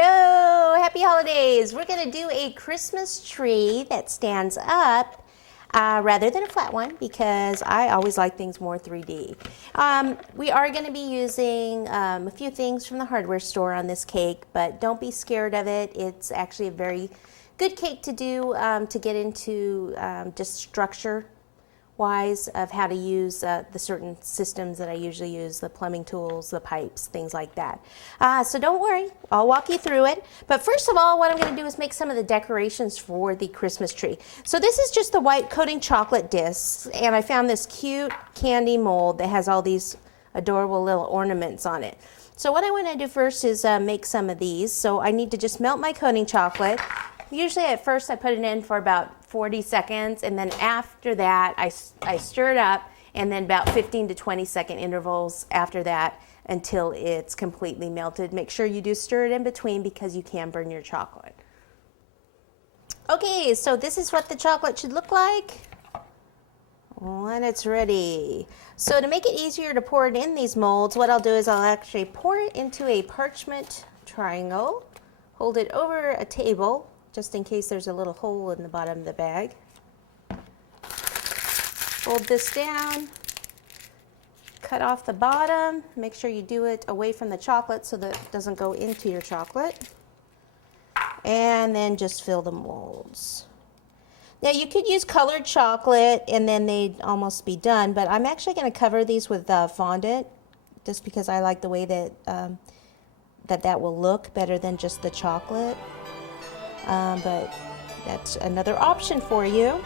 Hello, happy holidays. We're going to do a Christmas tree that stands up rather than a flat one because I always like things more 3D. We are going to be using a few things from the hardware store on this cake, but don't be scared of it. It's actually a very good cake to do to get into just structure wise of how to use the certain systems that I usually use, the plumbing tools, the pipes, things like that. So don't worry, I'll walk you through it. But first of all, what I'm going to do is make some of the decorations for the Christmas tree. So this is just the white coating chocolate discs, and I found this cute candy mold that has all these adorable little ornaments on it. So what I want to do first is make some of these. So I need to just melt my coating chocolate. Usually at first I put it in for about 40 seconds, and then after that I stir it up, and then about 15 to 20 second intervals after that until it's completely melted. Make sure you do stir it in between because you can burn your chocolate. Okay, so this is what the chocolate should look like when it's ready. So to make it easier to pour it in these molds, what I'll do is I'll actually pour it into a parchment triangle, hold it over a table, just in case there's a little hole in the bottom of the bag. Fold this down, cut off the bottom, make sure you do it away from the chocolate so that it doesn't go into your chocolate, and then just fill the molds. Now you could use colored chocolate and then they'd almost be done, but I'm actually going to cover these with fondant just because I like the way that that will look better than just the chocolate. But that's another option for you.